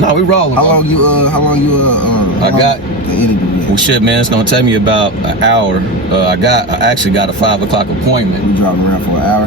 No, we rolling. How long you I got the interview? Well, shit, man, it's gonna take me about an hour. I actually got a 5 o'clock appointment. We driving around for an hour.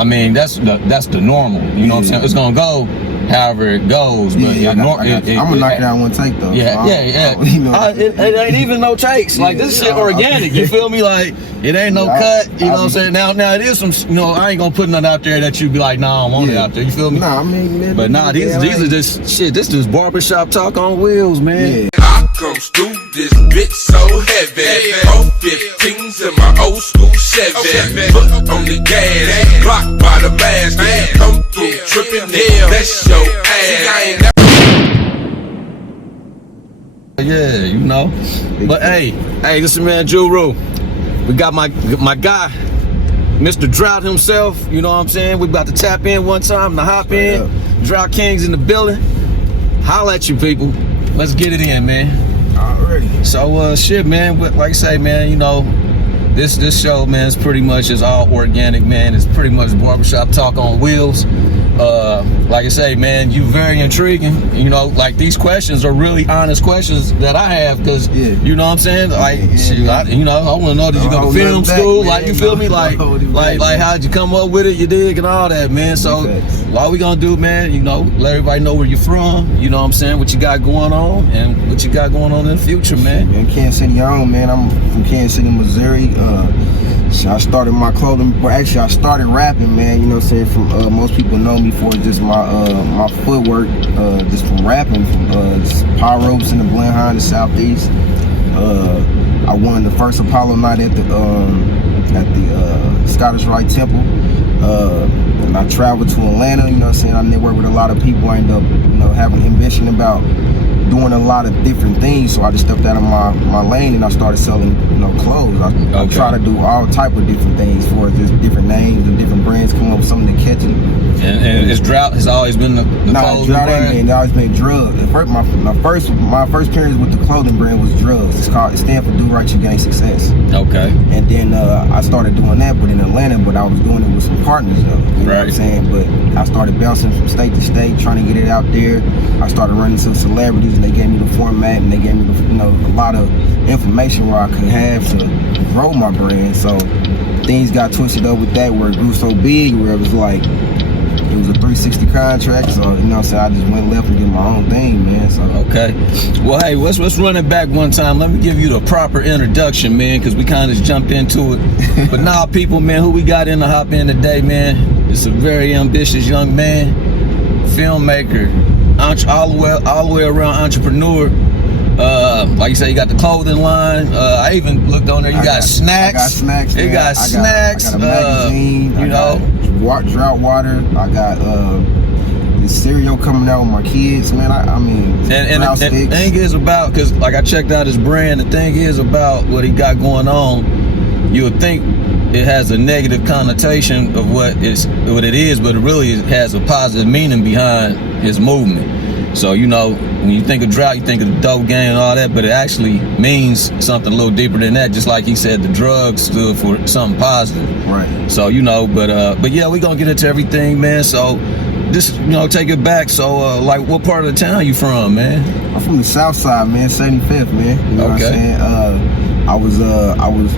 I mean, that's the normal. You know what I'm saying? It's gonna go however it goes. But I'm gonna knock it out one take though. Yeah. You know, it ain't even no takes. Like this shit organic. You feel me? Like it ain't no cut. You know what I'm saying? Now it is some. You know, I ain't gonna put nothing out there that you be like, nah, I want it out there. You feel me? Nah, I mean, man, but nah, these are just shit. This is barbershop talk on wheels, man. Yeah. Comes through this bitch so heavy. All 15s in my old school Chevy. Foot on the gas, blocked by the basket. Come through tripping, nigga, that's your ass. Yeah, you know. But hey, this is man JuJu. We got my guy, Mr. Drout himself. You know what I'm saying? We about to tap in one time to hop in. Drout King's in the building. Holla at you people. Let's get it in, man. Already. So shit, man. But like I say, man, you know, this show, man, is pretty much just all organic, man. It's pretty much barbershop talk on wheels. Like I say, man, you very intriguing. You know, like these questions are really honest questions that I have, because you know what I'm saying. Like, I want to know, did you go to film school? Man, like, you feel me? Like how'd you come up with it? You dig and all that, man. So, what we gonna do, man? You know, let everybody know where you're from. You know what I'm saying? What you got going on and what you got going on in the future, man. In Kansas City, man. I'm from Kansas City, Missouri. I started my clothing, but actually I started rapping, man. You know what I'm saying? From most people know me for just my footwork, just from rapping, from power ropes in the Blend High in the Southeast. I won the first Apollo night at the Scottish Rite Temple. And I traveled to Atlanta. You know what I'm saying? I networked with a lot of people. I ended up, you know, having ambition about doing a lot of different things, so I just stepped out of my lane and I started selling, you know, clothes. I try to do all type of different things for just different names and different brands, come up with something to catch it. And his Drout has always been the clothing Drout brand? It always been drugs. My first appearance with the clothing brand was drugs. It stands for Do Right, You Gain Success. Okay. And then I started doing that, but in Atlanta, but I was doing it with some partners though. You know what I'm saying? But I started bouncing from state to state, trying to get it out there. I started running to celebrities, and they gave me the format, and they gave me a lot of information where I could have to grow my brand. So things got twisted up with that, where it grew so big, where it was like, it was a 360 contract, so you know what I'm saying, I just went left and did my own thing, man. So okay. Well, hey, let's run it back one time. Let me give you the proper introduction, man, because we kind of jumped into it. But now, people, man, who we got in to hop in today, man? It's a very ambitious young man, filmmaker, all the way around entrepreneur. Like you say, you got the clothing line. I even looked on there. You got snacks. I got snacks. You got snacks. I got a magazine. You know, Drout water. I got the cereal coming out with my kids, man. I mean, and the thing is about, because like I checked out his brand. The thing is about what he got going on. You would think it has a negative connotation of what it is, but it really has a positive meaning behind his movement. So, you know, when you think of Drout, you think of the dope game and all that, but it actually means something a little deeper than that. Just like he said, the drugs stood for something positive. Right. So, you know, but yeah, we gonna get into everything, man. So, just, you know, take it back. So, like, what part of the town you from, man? I'm from the South Side, man, 75th, man. You know what I'm saying? I was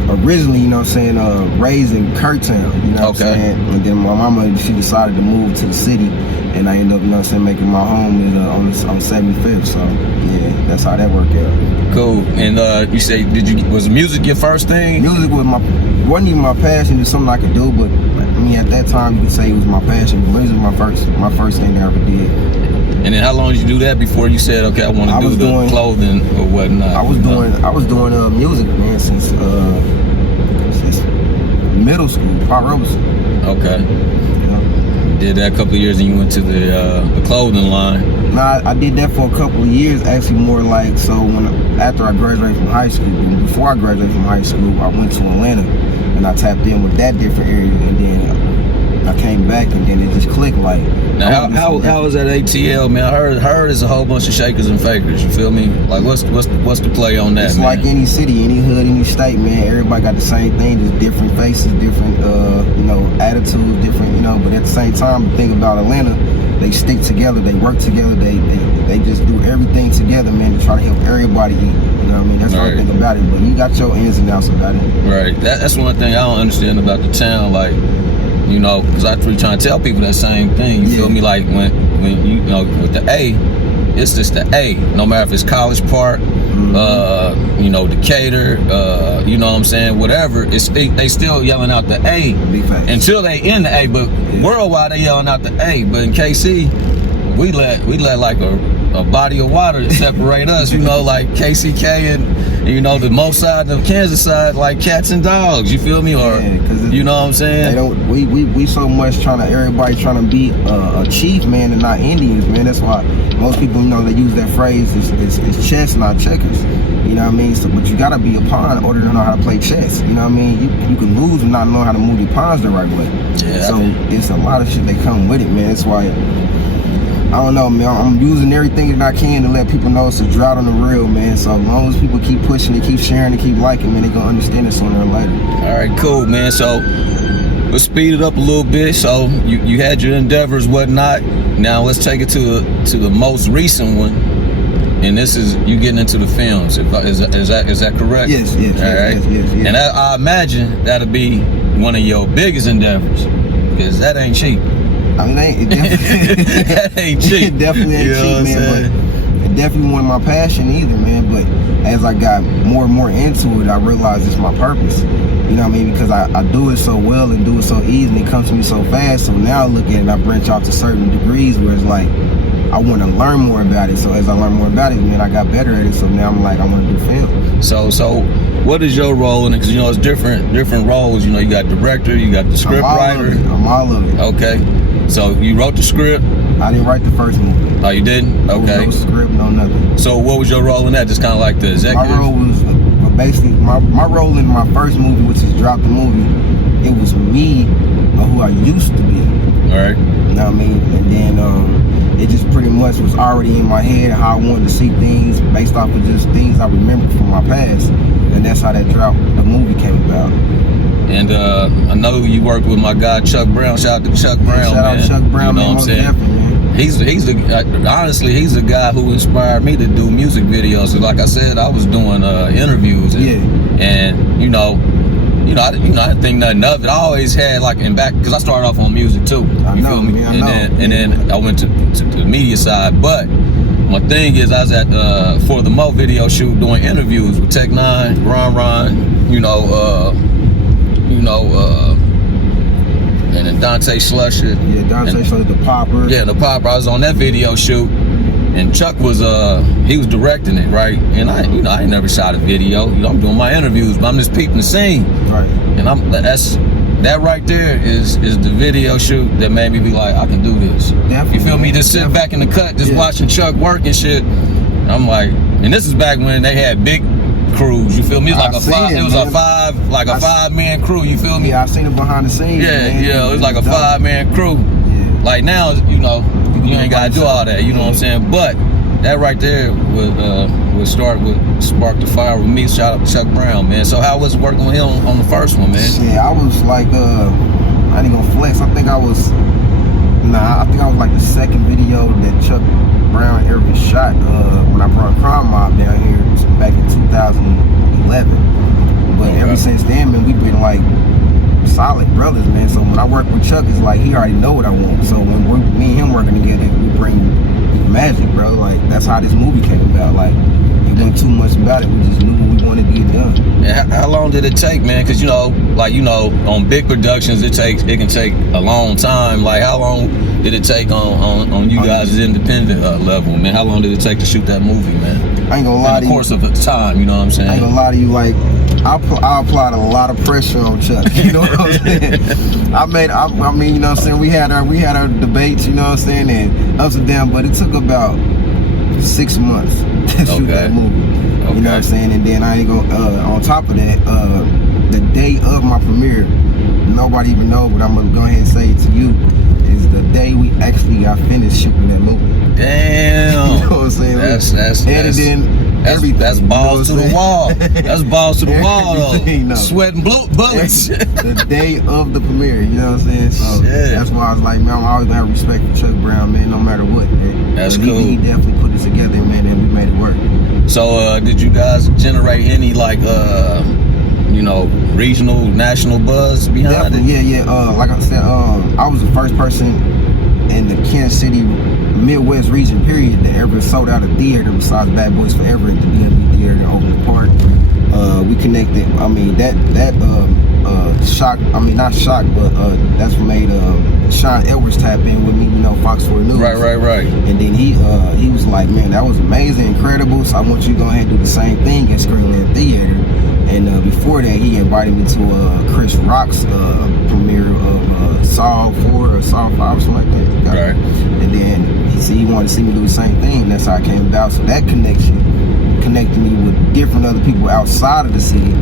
originally, you know what I'm saying, raised in Kirktown, you know what I'm saying? And then my mama, she decided to move to the city, and I ended up, you know what I'm saying, making my home on 75th. So yeah, that's how that worked out. Cool. And you say, was music your first thing? Music wasn't even my passion. It's something I could do, but I mean, at that time, you could say it was my passion. But music was my first thing I ever did. And then how long did you do that before you said, okay, I want to do the clothing or whatnot? I was doing music, man, since middle school, Power Ropes. Okay. Yeah. Did that a couple of years, and you went to the clothing line. Nah, I did that for a couple of years, actually more like, so after I graduated from high school, before I graduated from high school, I went to Atlanta, and I tapped in with that different area, and then I came back, and then it just clicked. Like, now, how was that ATL, man? I heard it's a whole bunch of shakers and fakers. You feel me? Like, what's the play on that? It's man? Like any city, any hood, any state, man. Everybody got the same thing, just different faces, different, you know, attitudes, different, you know. But at the same time, the thing about Atlanta, they stick together, they work together, they just do everything together, man, to try to help everybody eat. You know what I mean? That's what I think about it. But you got your ins and outs about it. Right. That's one thing I don't understand about the town, like, you know, because I be trying to tell people that same thing. You feel me? Like when you know, with the A, it's just the A. No matter if it's College Park, you know, Decatur, you know what I'm saying, whatever, it's they still yelling out the A until they in the A. But worldwide they yelling out the A. But in KC, we let like a body of water separate us, you know, like KCK and, you know, the most side and the Kansas side, like cats and dogs, you feel me? Or, you know what I'm saying? They don't, we so much everybody trying to be a chief, man, and not Indians, man. That's why most people, you know, they use that phrase, it's chess, not checkers. You know what I mean? So, but you gotta be a pawn in order to know how to play chess. You know what I mean? You can lose and not know how to move your pawns the right way. Yeah, so it's a lot of shit that come with it, man. That's why, I don't know, man, I'm using everything that I can to let people know it's a drought on the real, man. So as long as people keep pushing, they keep sharing, they keep liking, man, they gonna understand it sooner or later. All right, cool, man. So let's speed it up a little bit. So you had your endeavors, whatnot. Now let's take it to the most recent one, and this is you getting into the films. Is that correct? Yes. All right. Yes. And I imagine that'll be one of your biggest endeavors, because that ain't cheap. I mean, it definitely, that ain't cheap. It definitely ain't cheap, man. But it definitely wasn't my passion either, man. But as I got more and more into it, I realized it's my purpose. You know what I mean? Because I do it so well and do it so easy, and it comes to me so fast. So now I look at it and I branch out to certain degrees where it's like, I want to learn more about it. So as I learn more about it, man, I got better at it. So now I'm like, I want to do film. So what is your role in it? Because, you know, it's different roles. You know, you got director, you got the script writer. I'm all of it. Okay. So you wrote the script? I didn't write the first movie. Oh, you didn't? Okay. No script, no nothing. So what was your role in that? Just kind of like the executive? My role was basically, my role in my first movie, which is Drout the movie, it was me, who I used to be. All right. You know what I mean? And then it just pretty much was already in my head how I wanted to see things based off of just things I remember from my past. And that's how that Drout the movie came about. And I know you worked with my guy Chuck Brown. Shout out to Chuck Brown, man. Shout out Chuck Brown, you know what I'm saying? He's honestly he's the guy who inspired me to do music videos. So like I said, I was doing interviews, and you know, I didn't think nothing of it. I always had like because I started off on music too. You feel me? And then I went to the media side. But my thing is, I was at For the Mo video shoot doing interviews with Tech Nine, Ron, and then Dante Slusher. Yeah, Dante Slusher, the Popper. Yeah, the Popper. I was on that video shoot, and Chuck was he was directing it, right? And I ain't never shot a video. You know, I'm doing my interviews, but I'm just peeping the scene. Right. And that right there is the video shoot that made me be like, I can do this. Definitely, you feel me? Just sitting back in the cut, just watching Chuck work and shit. And I'm like, and this is back when they had big crews, you feel me? It's like a 5-man crew, you feel me? Yeah, I seen it behind the scenes. Yeah, it was like a 5-man crew. Yeah. Like now, you know, you ain't gotta do all that, you know what I'm saying? But that right there would spark the fire with me. Shout out to Chuck Brown, man. So how was it working with him on the first one, man? Yeah, I was like, I ain't gonna flex. I think I was like the second video that Chuck Brown ever shot when I brought Crime Mob down here back in 2011. But ever since then, man, we've been like solid brothers, man. So when I work with Chuck, it's like he already know what I want. So when me and him working together, we bring magic, bro. Like that's how this movie came about. Like it wasn't too much about it. We just knew what we wanted to get done. And how long did it take, man? Because on big productions, it can take a long time. Like how long did it take on you guys' independent level, man? How long did it take to shoot that movie, man? I ain't gonna lie to you. In the course of the time, you know what I'm saying? I ain't gonna lie to you, like I applied a lot of pressure on Chuck. You know what I'm saying? I mean, you know what I'm saying? We had our debates, you know what I'm saying, and ups and downs, but it took about 6 months to shoot that movie. Okay. You know what I'm saying? And then I ain't gonna on top of that, the day of my premiere, nobody even know, but I'm gonna go ahead and say it to you, is the day we actually got finished shooting that movie. Damn. You know what I'm saying? That's editing. That's balls to the wall. That's balls to the wall though. No. Sweating bullets. The day of the premiere, you know what I'm saying? So yeah. That's why I was like, man, I'm always gonna have respect for Chuck Brown, man, no matter what. Man. That's but cool. He definitely put it together, man, and we made it work. So did you guys generate any like you know, regional, national buzz behind it? Yeah. Like I said, I was the first person in the Kansas City Midwest region period that ever sold out a theater besides Bad Boys Forever at the BNB Theater in Overland Park. We connected. I mean that shock. I mean not shock, but that's what made Sean Edwards tap in with me. You know, Fox 4 News. Right. And then he was like, man, that was amazing, incredible. So I want you to go ahead and do the same thing at Screenland Theater. And before that, he invited me to Chris Rock's premiere of Saw 4 or Saw 5 or something like that. Right. And then he wanted to see me do the same thing. And that's how I came about. So that connection connected me with different other people outside of the city.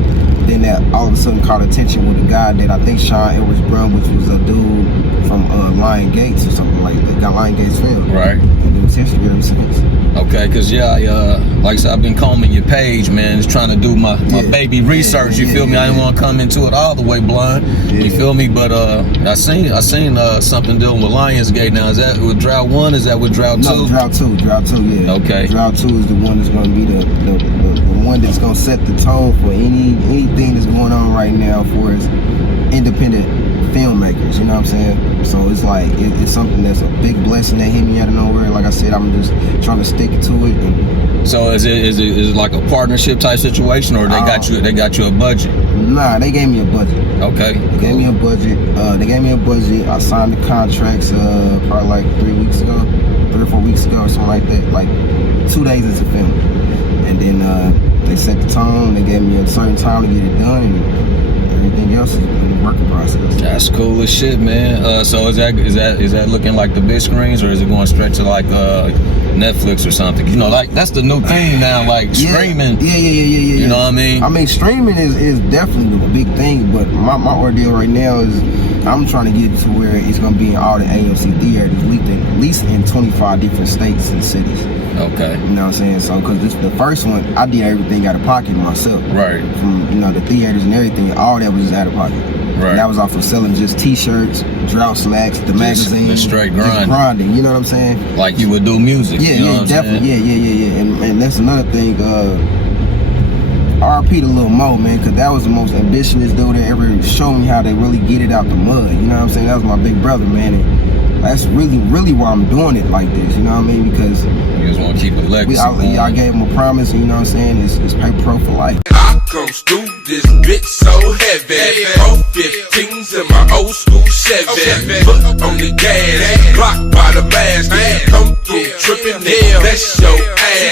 Then that all of a sudden caught attention with a guy that I think Sean Edwards Brown, which was a dude from Lion Gates or something like that. Got Lion Gates film. Right. And it was history ever since. Okay, cause like I said, I've been combing your page, man. Just trying to do my baby research. You feel me? I didn't want to come into it all the way blind. You feel me? But I seen something dealing with Lionsgate now. Is that with Drout 1? Is that with Drout 2? No, Drout 2. Yeah. Okay. Drout 2 is the one that's going to be the one that's going to set the tone for anything that's going on right now for us independent filmmakers, you know what I'm saying? So it's like it's something that's a big blessing that hit me out of nowhere. Like I said, I'm just trying to stick to it. And so is it like a partnership type situation, or they got you a budget? Nah, they gave me a budget. Okay. They gave me a budget. I signed the contracts probably like 3 or 4 weeks ago or something like that. Like 2 days into film, and then they set the tone. They gave me a certain time to get it done, and everything else is in the working process. That's cool as shit, man. So is that looking like the big screens, or is it going to stretch to like Netflix or something? You know, like that's the new thing now, like streaming. Yeah. You know what I mean? I mean, streaming is definitely a big thing, but my ordeal right now is I'm trying to get to where it's going to be in all the AMC theaters, at least in 25 different states and cities. Okay. You know what I'm saying? So, because the first one, I did everything out of pocket myself. Right. From, you know, the theaters and everything, all that was just out of pocket. Right. And that was off of selling just t-shirts, Drout slacks, the magazine. The straight grind. Just grinding, you know what I'm saying? Like you would do music. Yeah, you know what definitely. Yeah. And that's another thing, RP to Lil Mo, man, because that was the most ambitious dude that ever showed me how to really get it out the mud. You know what I'm saying? That was my big brother, man. And that's really why I'm doing it like this. You know what I mean? Because you just want to keep a legacy. I gave him a promise. You know what I'm saying? It's paper pro for life. I comes through this bitch so heavy. 415s in my old school Chevy. Foot on the gas, blocked by the mask. Come through tripping, that's your ass.